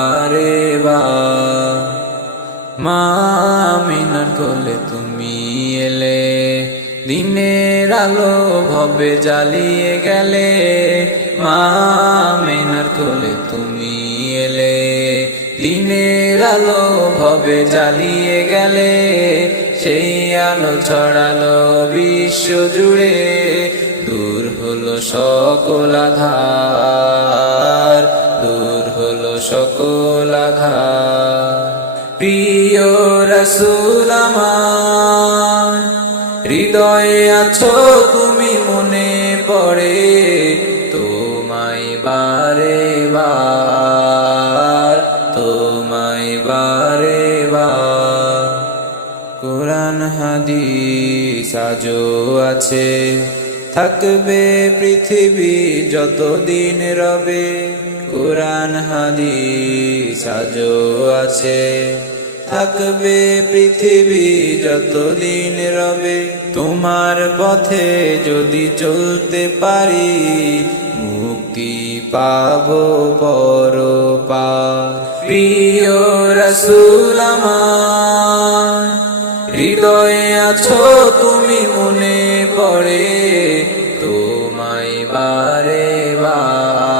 তোমায় বা। বার মা মিনার কোলে তুমি এলে, দিনের আলো ভবে জ্বালিয়ে গেলে। মা মিনার কোলে তুমি এলে, দিনের আলো ভবে জ্বালিয়ে গেলে। সেই আলো ছড়ালো বিশ্ব জুড়ে, দূর হলো সকল আধার। সকল প্রিয় রসুল আমার, হৃদয়ে আছো তুমি, মনে পড়ে তোমায় বারে বার, তোমায় বারে বার। কোরআন, হাদিস আজও আছে, থাকবে পৃথিবী যতদিন রবে। কোরআন, হাদিস আজও আছে। থাকবে পৃথিবী যতদিন রবে, তোমার পথে যদি চলতে পারি, মুক্তি পাবো পরপার। প্রিয় রসুল হৃদয়ে আছো তুমি মনে পড়ে, তোমায় বারে বার।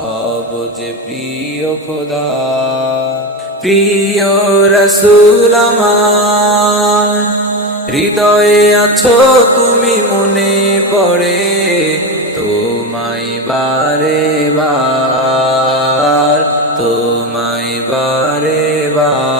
হব যে প্রিয় খোদা, প্রিয় রসুল হৃদয়ে আছো তুমি মনে পড়ে, তোমায় বারে বার তোমায় বারে বার